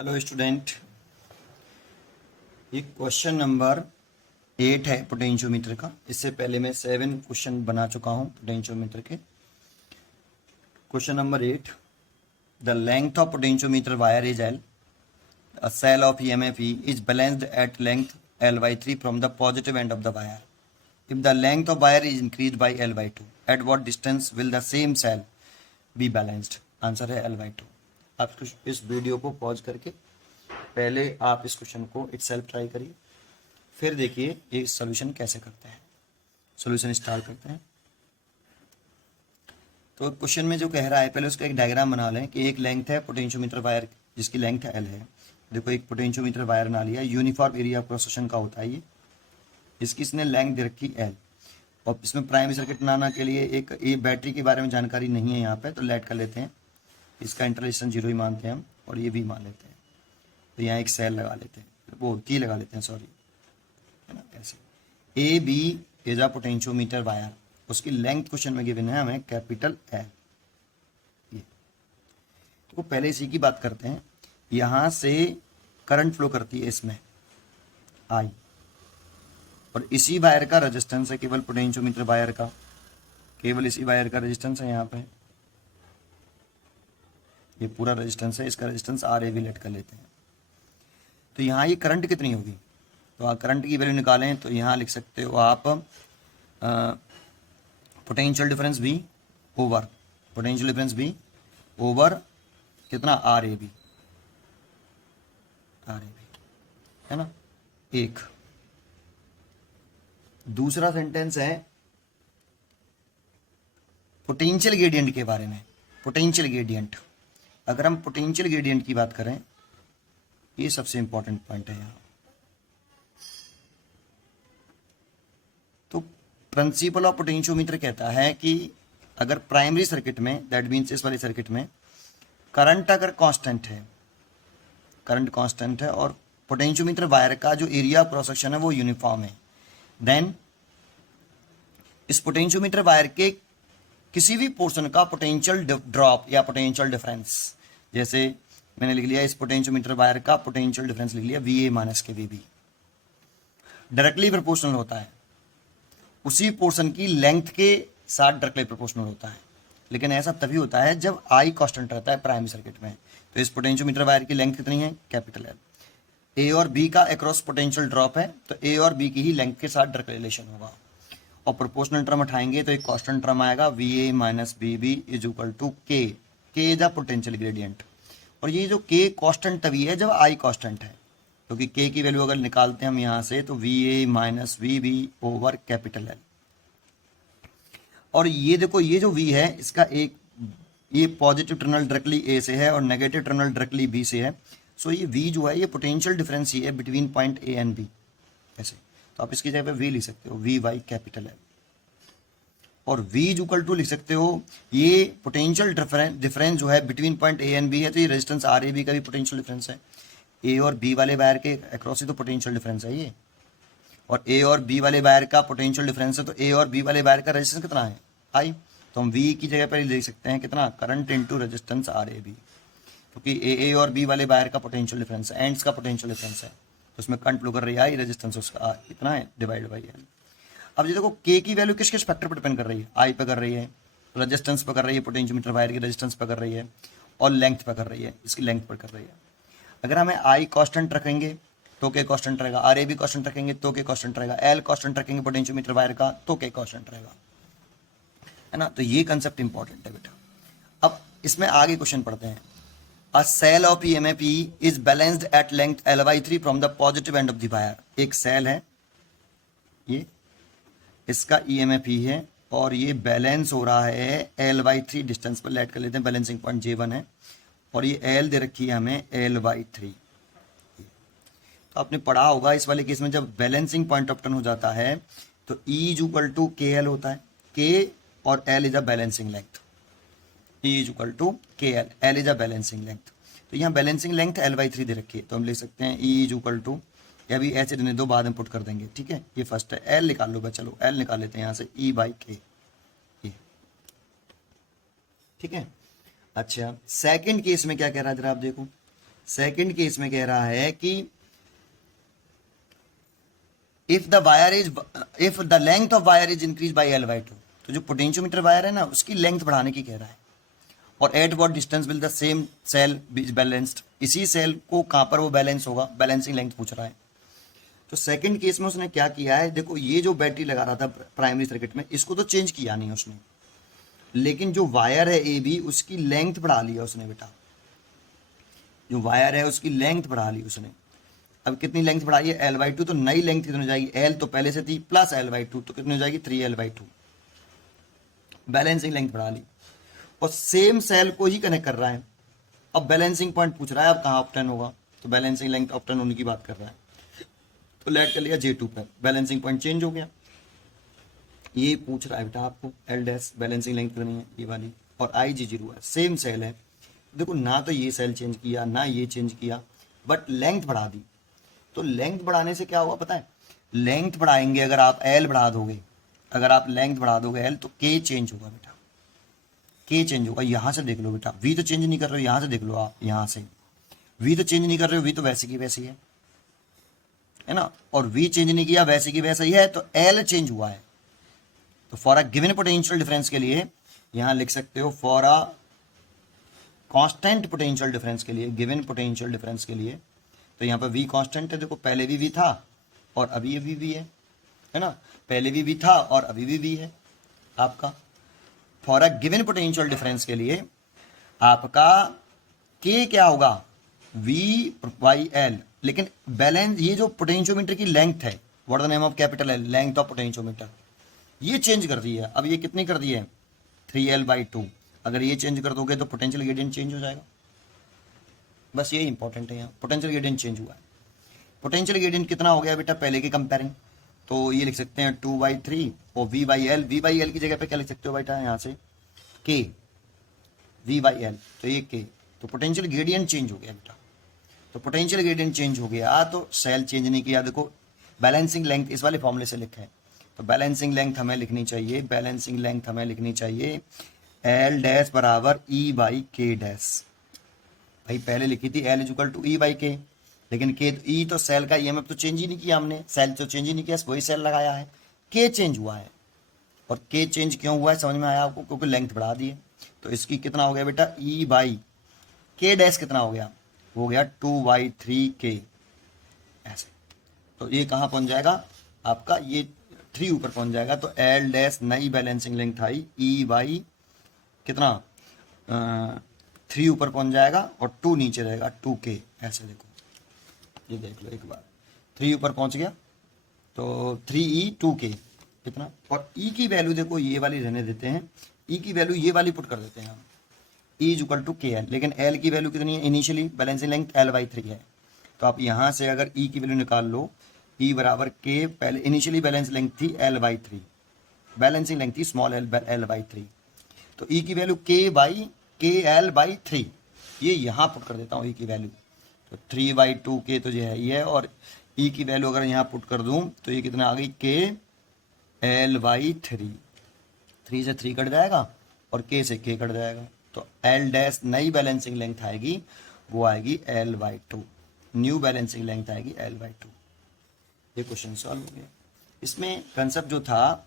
Hello student, ये question number 8 है potentiometer का। इससे पहले मैं 7 क्वेश्चन बना चुका हूँ पोटेंशियोमीटर के। Question number 8, the length of potentiometer wire is L, a cell of EMF E is balanced at length L by 3 from the positive end of the wire. If the length of wire is increased by L by 2, at what distance will the same cell be balanced? Answer है L by 2। आप इस video को pause करके पहले आप इस question को itself try करिए, फिर देखिए ये सॉल्यूशन कैसे करते हैं। सॉल्यूशन स्टार्ट करते हैं। तो क्वेश्चन में जो कह रहा है, पहले उसका एक डायग्राम बना लें कि एक लेंथ है पोटेंशियोमीटर वायर जिसकी लेंथ L है। देखो एक पोटेंशियोमीटर वायर बना लिया, यूनिफॉर्म एरिया क्रॉस सेक्शन का होता है ये। इसकी इसने लेंथ दे रखी L, और इसमें प्राइमरी सर्किट बनाना के लिए एक ये बैटरी के बारे में जानकारी नहीं है यहाँ पे, तो लेट कर लेते हैं। इसका इंटरलेशन 0 ही मानते हैं हम, और ये भी मान लेते हैं। तो यहाँ एक सेल लगा लेते हैं, वो की लगा लेते हैं, सॉरी, है ना। ऐसे A B is a potentiometer wire, उसकी लेंथ क्वेश्चन में गिवन है हमें कैपिटल L। ये तो पहले इसी की बात करते हैं। यहाँ से करंट फ्लो करती है इसमें I, और इसी वायर का रेजिस्टेंस है, केवल पोटेंशियोमीटर वायर का केवल इसी वायर का रेजिस्टेंस है। यहाँ पे ये पूरा रेजिस्टेंस है, इसका रेजिस्टेंस RA भी लेट कर लेते हैं। तो यहाँ ये करंट कितनी होगी, तो आप करंट की वैल्यू निकालें तो यहाँ लिख सकते हो आप पोटेंशियल डिफरेंस भी ओवर कितना RAB है ना। एक दूसरा सेंटेंस है पोटेंशियल ग्रेडियंट के बारे में। पोटेंशियल ग्रेडियंट, अगर हम पोटेंशियल ग्रेडियंट की बात करें, ये सबसे इंपॉर्टेंट पॉइंट है यहाँ। तो प्रिंसिपल ऑफ पोटेंशियोमीटर कहता है कि अगर प्राइमरी सर्किट में, दैट मीन्स इस वाली सर्किट में, करंट अगर कांस्टेंट है और पोटेंशियोमीटर वायर का जो एरिया क्रॉस सेक्शन है वो यूनिफॉर्म है, देन इस पोटेंशियोमीटर वायर के किसी भी पोर्शन का पोटेंशियल ड्रॉप या पोटेंशियल डिफरेंस, जैसे मैंने लिख लिया इस पोटेंशियोमीटर वायर का पोटेंशियल डिफरेंस लिख लिया VA माइनस के VB, डायरेक्टली प्रोपोर्शनल होता है, उसी पोर्शन की लेंथ के साथ डायरेक्टली प्रोपोर्शनल होता है। लेकिन ऐसा तभी होता है जब I कांस्टेंट रहता है प्राइमरी सर्किट में। तो इस पोटेंशियोमीटर वायर की लेंथ कितनी है, कैपिटल L। A और B का अक्रॉस पोटेंशियल ड्रॉप है, तो A और B की ही लेंथ के साथ डायरेक्ट रिलेशन होगा। और प्रोपोर्शनल टर्म उठाएंगे तो एक कांस्टेंट टर्म आएगा VA minus BB is equal to K। K is a potential gradient, और ये जो K कांस्टेंट तभी है जब I कांस्टेंट है, क्योंकि K की वैल्यू अगर निकालते हैं हम यहाँ से तो VA minus VB over capital L। और ये देखो ये जो V है इसका एक ये पॉजिटिव टर्मिनल डायरेक्टली A से है और नेगेटिव टर्मिनल डायरेक्टली B से है। सो ये V जो है ये पोटेंशियल डिफरेंस ही है between point A and B। ऐसे तो आप इसकी जगह पे V लिख सकते हो, VY कैपिटल L, और V इक्वल टू लिख सकते हो ये पोटेंशियल डिफरेंस जो है between point A and B है, तो ये रेजिस्टेंस RAB का भी पोटेंशियल डिफरेंस है। A और B वाले वायर के अक्रॉस ही तो पोटेंशियल डिफरेंस है ये, और A और B वाले वायर का पोटेंशियल डिफरेंस है, तो A और B वाले वायर का रेजिस्टेंस कितना है I, तो हम V की जगह पर लिख सकते हैं कितना, करंट इनटू रेजिस्टेंस RAB, क्योंकि A और B वाले वायर का पोटेंशियल डिफरेंस है, एंड्स का पोटेंशियल डिफरेंस है, तो उसमें करंट फ्लो कर रही है, रेजिस्टेंस उसका कितना है डिवाइड बाई L। अब ये देखो K की वैल्यू किस किस फैक्टर पर डिपेंड कर रही है, I पे कर रही है, रेजिस्टेंस पर कर रही है, पोटेंशियोमीटर वायर की रेजिस्टेंस पर कर रही है, और लेंथ पर कर रही है, इसकी लेंथ पर कर रही है। अगर हमें I कांस्टेंट रखेंगे तो K कांस्टेंट रहेगा, RAB कांस्टेंट रखेंगे तो K कांस्टेंट रहेगा, L कांस्टेंट रखेंगे पोटेंशियोमीटर वायर का तो K कांस्टेंट रहेगा, है ना। तो ये कंसेप्ट इंपॉर्टेंट है बेटा। अब इसमें आगे क्वेश्चन पढ़ते हैं। A cell of EMF E is balanced at length L by 3 from the positive end of the wire। एक सेल है, ये इसका EMF E है और ये बैलेंस हो रहा है L by 3 डिस्टेंस पर, लेट कर लेते हैं, बैलेंसिंग पॉइंट J1 है, और ये L दे रखी है हमें L by 3। तो आपने पढ़ा होगा इस वाले केस में जब बैलेंसिंग पॉइंट ऑफ टर्न हो जाता है तो E is equal to KL होता है, K और L is a balancing length, E is equal to KL, L is a balancing length. तो यहाँ बैलेंसिंग लेंथ L by 3 दे रखी है, तो हम लिख सकते हैं E इज इक्वल टू, या भी ऐसे रहने दो, बाद में पुट कर देंगे, ठीक है। ये फर्स्ट है, L निकाल लो, चलो L निकाल लेते हैं यहाँ से, E by K, ये ठीक है। अच्छा सेकंड केस में क्या कह रहा है जरा आप देखो। सेकंड केस में कह रहा है कि if the length of wire is increase by L/2, तो जो पोटेंशियोमीटर वायर है ना उसकी लेंथ बढ़ाने की कह रहा है, और at what distance will the same cell be balanced, इसी सेल को कहां पर वो बैलेंस होगा, बैलेंसिंग लेंथ पूछ रहा है। तो सेकंड केस में उसने क्या किया है, देखो ये जो बैटरी लगा रहा था प्राइमरी सर्किट में, इसको तो चेंज किया नहीं उसने, लेकिन जो वायर है ए बी उसकी लेंथ बढ़ा लिया उसने बेटा, जो वायर है उसकी लेंथ बढ़ा ली उसने। अब कितनी लेंथ बढ़ाई है, L/2, तो नई लेंथ कितनी हो जाएगी, L तो पहले से थी प्लस L/2, तो कितनी हो जाएगी 3L/2, बैलेंसिंग लेंथ बढ़ा ली, और सेम सेल को ही कनेक्ट कर रहा है। अब बैलेंसिंग पॉइंट पूछ रहा है, अब कहाँ ऑप्टेन होगा, तो बैलेंसिंग लेंथ ऑप्टेन होने की बात कर रहा है, तो लेट कर लिया J2 पर, बैलेंसिंग पॉइंट चेंज हो गया। ये पूछ रहा है बेटा आपको L' बैलेंसिंग लेंथ कितनी है ये वाली, और IG0 है, सेम सेल है। देखो ना तो ये सेल चेंज किया ना ये चेंज किया, बट लेंथ बढ़ा दी। तो लेंथ बढ़ाने से क्या होगा पता है, लेंथ बढ़ाएंगे अगर आप L बढ़ा दोगे, अगर आप लेंथ बढ़ा दोगे L, तो K चेंज होगा बेटा, K चेंज होगा। यहां से देख लो बेटा, V तो चेंज नहीं कर रहे हो, यहां से देख लो आप, यहां से V तो चेंज नहीं कर रहे हो, V तो वैसे की वैसी है ना, और V चेंज नहीं किया, वैसे की वैसा ही है, तो L चेंज हुआ है। तो for a given potential difference के लिए यहां लिख सकते हो, for a constant potential difference के लिए, गिवन पोटेंशियल डिफरेंस के लिए, तो यहाँ पर V कांस्टेंट है, देखो पहले भी V था और अभी भी V है ना, पहले भी V था और अभी भी V है आपका। For a given potential difference के लिए आपका K क्या होगा, V/L, लेकिन बैलेंस ये जो पोटेंशियोमीटर की लेंथ है, what the name of capital L, length of potentiometer, ये चेंज कर दी है। अब ये कितनी कर दी है, 3L/2, अगर ये चेंज कर दोगे तो पोटेंशियल ग्रेडियंट चेंज हो जाएगा, बस ये इंपॉर्टेंट है। यहाँ पोटेंशियल ग्रेडियंट चेंज हुआ है। पोटेंशियल ग्रेडियंट कितना हो गया बेटा पहले के कंपेयरिंग, तो ये लिख सकते हैं 2/3, और V/L की जगह पे क्या लिख सकते हो बेटा यहाँ से K, V/L, तो ये K, तो पोटेंशियल ग्रेडियंट चेंज हो गया बेटा। तो पोटेंशियल ग्रेडियंट चेंज हो गया तो सेल चेंज नहीं किया। देखो बैलेंसिंग लेंथ इस वाले फॉर्मूले से लिखा है, तो बैलेंसिंग लेंथ हमें लिखनी चाहिए, बैलेंसिंग लेंथ हमें लिखनी चाहिए L' बराबर E/K डैश। भाई पहले लिखी थी L इक्वल टू E/K, लेकिन K E तो सेल का EMF तो चेंज ही नहीं किया हमने, सेल तो चेंज ही नहीं किया, वही सेल लगाया है, K चेंज हुआ है। और K चेंज क्यों हुआ है समझ में आया आपको, क्योंकि लेंथ बढ़ा दी है। तो इसकी कितना हो गया बेटा E/K डैश कितना हो गया, हो गया 2/3K ऐसे। तो ये कहाँ पहुंच जाएगा आपका, ये 3 ऊपर पहुंच जाएगा, तो L' नई बैलेंसिंग लेंथ आई E/ कितना 3 ऊपर पहुंच जाएगा और 2 नीचे रहेगा 2K ऐसे। देखो ये देख लो एक बार, 3 ऊपर पहुंच गया तो 3E 2K कितना, और E की वैल्यू देखो ये वाली रहने देते हैं, E की वैल्यू ये वाली पुट कर देते हैं हम, E is equal to KL, लेकिन L की वैल्यू कितनी है, इनिशियली बैलेंसिंग लेंथ L/3 है, तो आप यहाँ से अगर E की वैल्यू निकाल लो, E बराबर K, पहले इनिशियली बैलेंस लेंथ थी L/3, बैलेंसिंग लेंथ थी स्मॉल L/3, तो E की वैल्यू KL/3, ये यहाँ पुट कर देता हूँ E की वैल्यू, तो 3/2K तो जो है ये है, और E की वैल्यू अगर यहाँ पुट कर दूँ तो ये कितना आ गई KL/3, 3 से 3 कट जाएगा और K से K कट जाएगा, तो L' नई बैलेंसिंग लेंथ आएगी, वो आएगी L/2, न्यू बैलेंसिंग लेंथ आएगी L/2। ये क्वेश्चन सॉल्व हो गया। इसमें कंसेप्ट जो था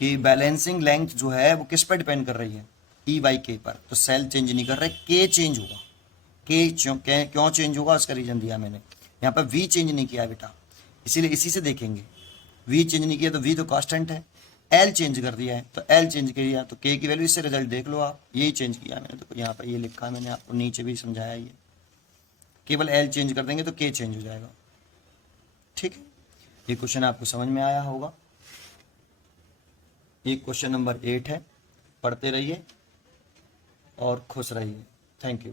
कि बैलेंसिंग लेंथ जो है वो किस पर डिपेंड कर रही है, E/K पर, तो सेल चेंज नहीं कर रहे, K चेंज होगा। क्यों चेंज होगा उसका रीजन दिया मैंने, यहाँ पर V चेंज नहीं किया बेटा, इसीलिए इसी से देखेंगे, V चेंज नहीं किया तो V तो कांस्टेंट है, L चेंज कर दिया है तो L चेंज किया, तो K की वैल्यू, इससे रिजल्ट देख लो आप, यही चेंज किया मैंने, तो यहाँ पर ये लिखा मैंने आपको, नीचे भी समझाया, ये केवल L चेंज कर देंगे तो K चेंज हो जाएगा। ठीक है, ये क्वेश्चन आपको समझ में आया होगा। ये क्वेश्चन नंबर 8 है, पढ़ते रहिए और खुश रहिए। Thank you.